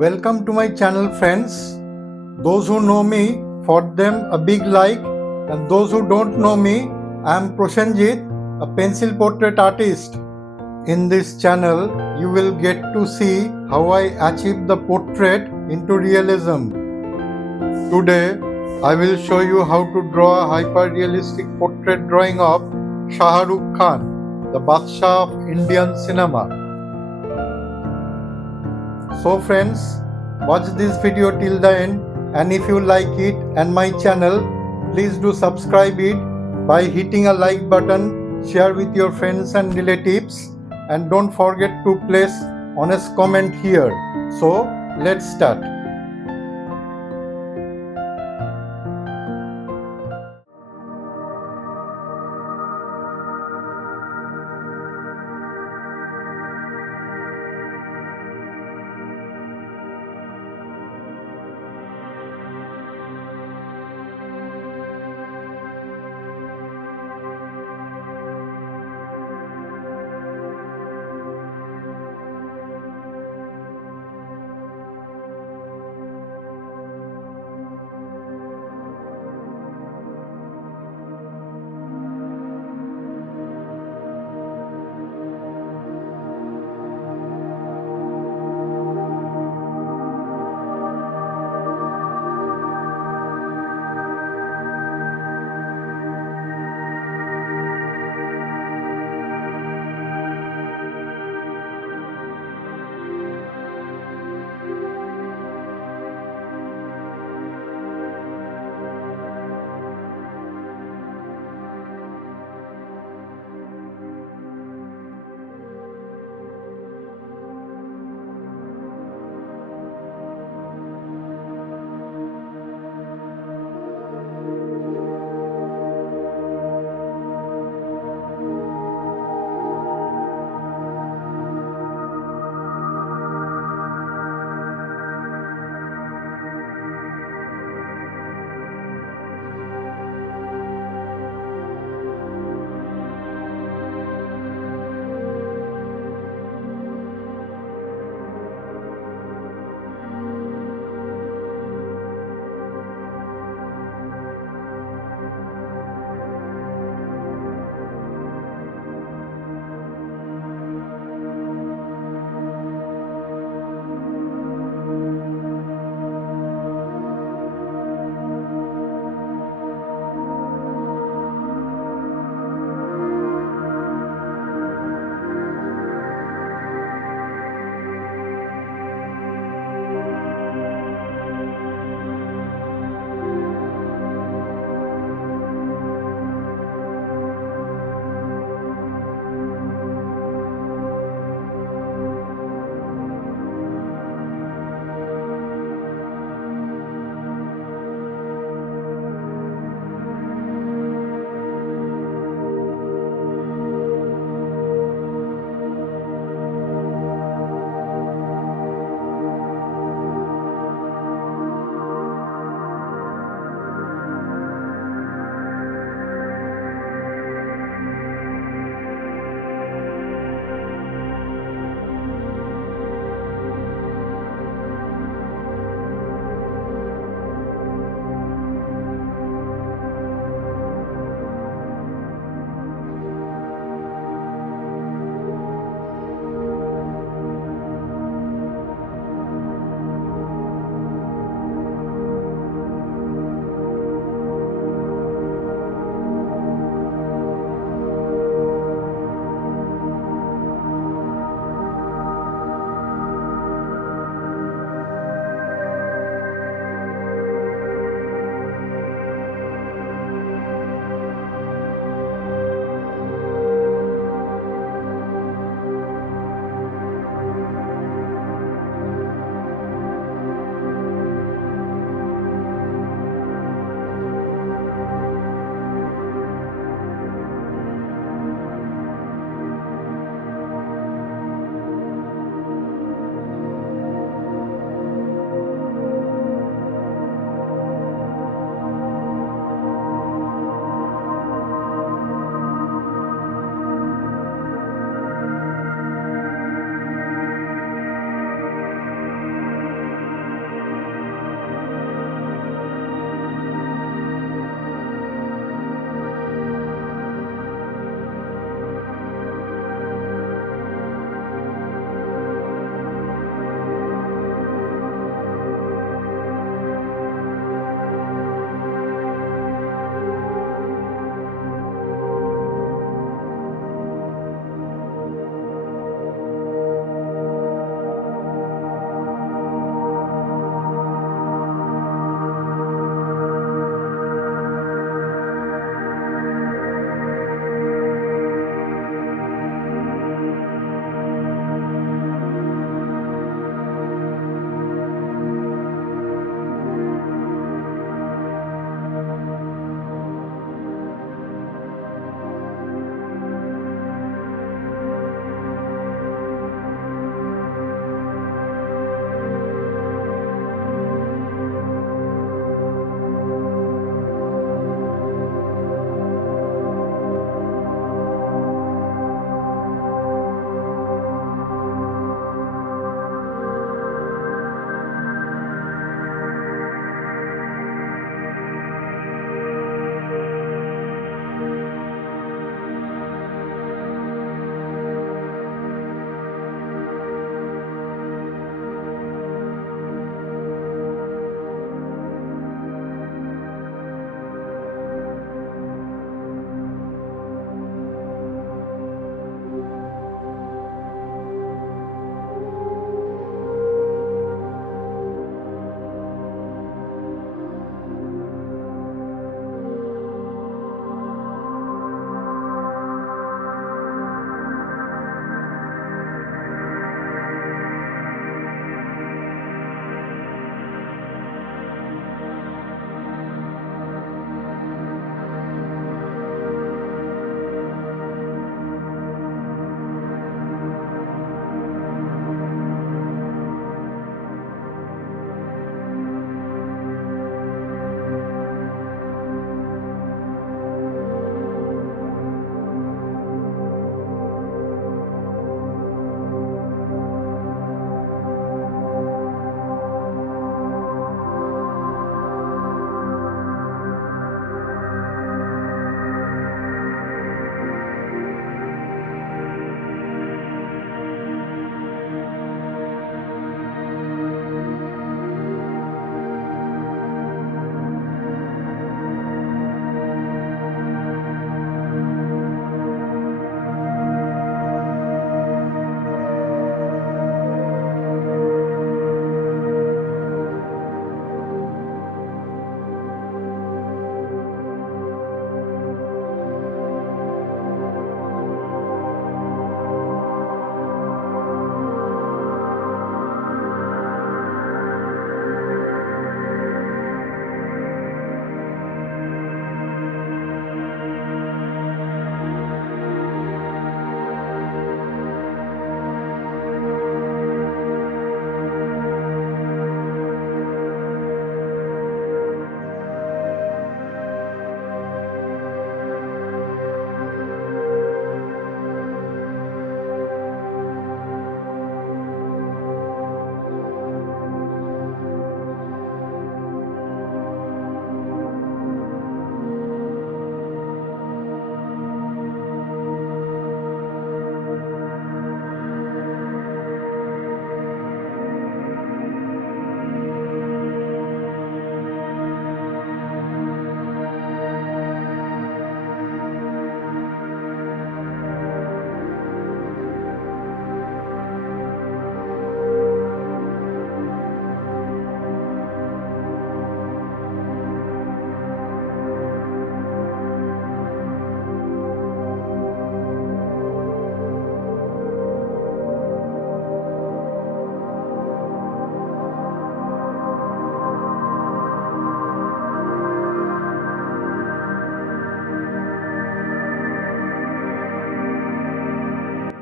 Welcome to my channel, friends. Those who know me, for them a big like, and those who don't know me, I am Prosenjit, a pencil portrait artist. In this channel, you will get to see how I achieve the portrait into realism. Today, I will show you how to draw a hyper-realistic portrait drawing of Shahrukh Khan, the Badshah of Indian cinema. So friends, watch this video till the end, and if you like it and my channel, please do subscribe it by hitting a like button, share with your friends and relatives, and don't forget to place honest comment here. So let's start.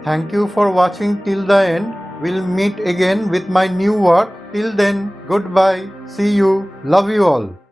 Thank you for watching till the end. We'll meet again with my new work. Till then, goodbye. See you. Love you all.